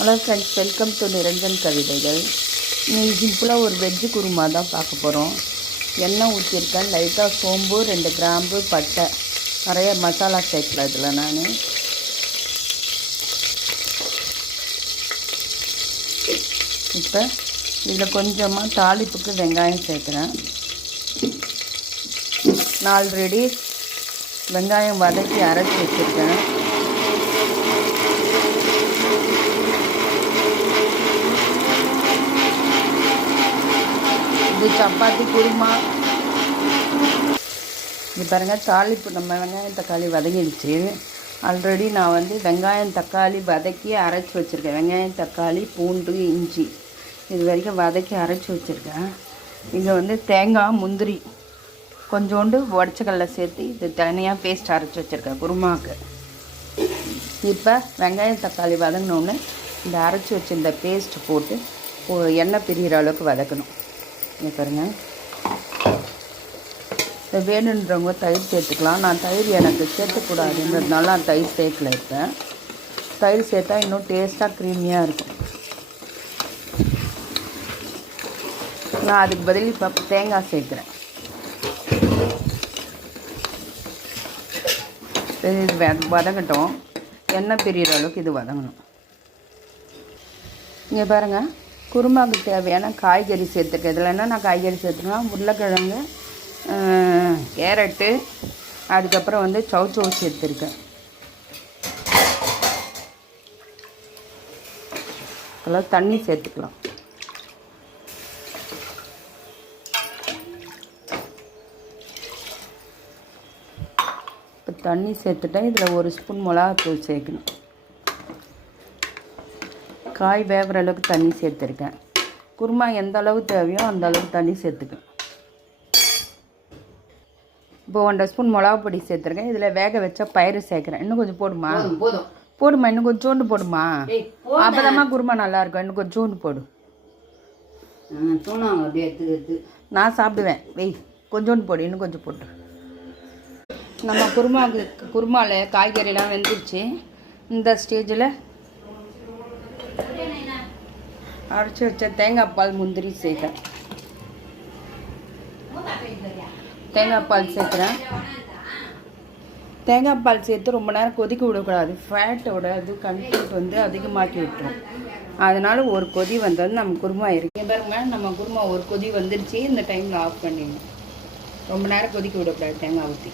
Hello friends, welcome to Niranjan கவிதைகள். நீங்கள் சிம்பிளாக ஒரு வெஜ்ஜு குருமா தான் பார்க்க போகிறோம். எண்ணெய் ஊற்றிருக்கேன், லைட்டாக சோம்பு, 2 கிராம்பு, பட்டை, நிறைய மசாலா சேர்க்கல இதில். நான் இப்போ இதில் கொஞ்சமாக தாளிப்புக்கு வெங்காயம் சேர்க்குறேன். நான் ஆல்ரெடி வெங்காயம் வதக்கி அரைச்சி வச்சுருக்கேன். இது சப்பாத்தி குருமா. இது பாருங்கள், தாளிப்பு நம்ம வெங்காயம் தக்காளி வதங்கிடுச்சு. ஆல்ரெடி நான் வெங்காயம் தக்காளி வதக்கி அரைச்சி வச்சுருக்கேன். வெங்காயம் தக்காளி பூண்டு இஞ்சி இது வரைக்கும் வதக்கி அரைச்சி வச்சுருக்கேன். இங்கே தேங்காய் முந்திரி கொஞ்சோண்டு உடச்சக்கல்ல சேர்த்து இது தனியாக பேஸ்ட் அரைச்சி வச்சுருக்கேன் குருமாவுக்கு. இப்போ வெங்காயம் தக்காளி வதங்கினோன்னு இந்த அரைச்சி வச்சு இந்த பேஸ்ட்டு போட்டு எண்ணெய் பிரிகிற அளவுக்கு வதக்கணும். இங்கே பாருங்கள், இதை வேணுன்றவங்க தயிர் சேர்த்துக்கலாம். நான் தயிர் எனக்கு சேர்த்துக்கூடாதுன்றதுனால நான் தயிர் சேர்க்கல. இருக்கேன் தயிர் சேர்த்தா இன்னும் டேஸ்ட்டாக க்ரீமியாக இருக்கும். நான் அதுக்கு பதில் இப்போ தேங்காய் சேர்க்குறேன். இது வதங்கட்டும், எண்ணெய் பிரிகிற அளவுக்கு இது வதங்கணும். இங்கே பாருங்கள், குருமாவுக்கு தேவையான காய்கறி சேர்த்துருக்கேன். இதில் என்ன நான் காய்கறி சேர்த்துக்கலாம், உருளைக்கிழங்கு, கேரட்டு, அதுக்கப்புறம் சௌச்சௌ சேர்த்துருக்கேன். அதெல்லாம் தண்ணி சேர்த்துக்கலாம். இப்போ தண்ணி சேர்த்துட்டேன். இதில் 1 ஸ்பூன் மிளகாத்தூள் சேர்க்கணும். காய் வேகிற அளவுக்கு தண்ணி சேர்த்துருக்கேன். குருமா எந்த அளவுக்கு தேவையோ அந்த அளவுக்கு தண்ணி சேர்த்துக்கேன். இப்போ 1/2 ஸ்பூன் மிளகா பொடி சேர்த்துருக்கேன். இதில் வேக வச்ச பயிறு சேர்க்குறேன். இன்னும் கொஞ்சம் போடுமா? போடுமா, இன்னும் கொஞ்சோண்டு போடுமா, அப்போதாம்மா குருமா நல்லாயிருக்கும். இன்னும் கொஞ்சோண்டு போடு. நான் சாப்பிடுவேன். வெய், கொஞ்சோண்டு போடு, இன்னும் கொஞ்சம் போட்டு. நம்ம குருமாவில் காய்கறிலாம் வெந்துருச்சு. இந்த ஸ்டேஜில் அரைச்சி வச்ச தேங்காய் பால் முந்திரி சேர்க்குறேன். தேங்காய் பால் சேர்க்குறேன். தேங்காய் பால் சேர்த்து ரொம்ப நேரம் கொதிக்க விடக்கூடாது. ஃபேட்டோட இது கண்டென்ட் அதிகமாக்கி விட்டுரும். அதனால ஒரு கொதி வந்தது நம்ம குருமா இருக்கு. பாருங்க, நம்ம குருமா ஒரு கொதி வந்துருச்சு. இந்த டைமில் ஆஃப் பண்ணிடணும். ரொம்ப நேரம் கொதிக்க விடக்கூடாது தேங்காய் ஊற்றி.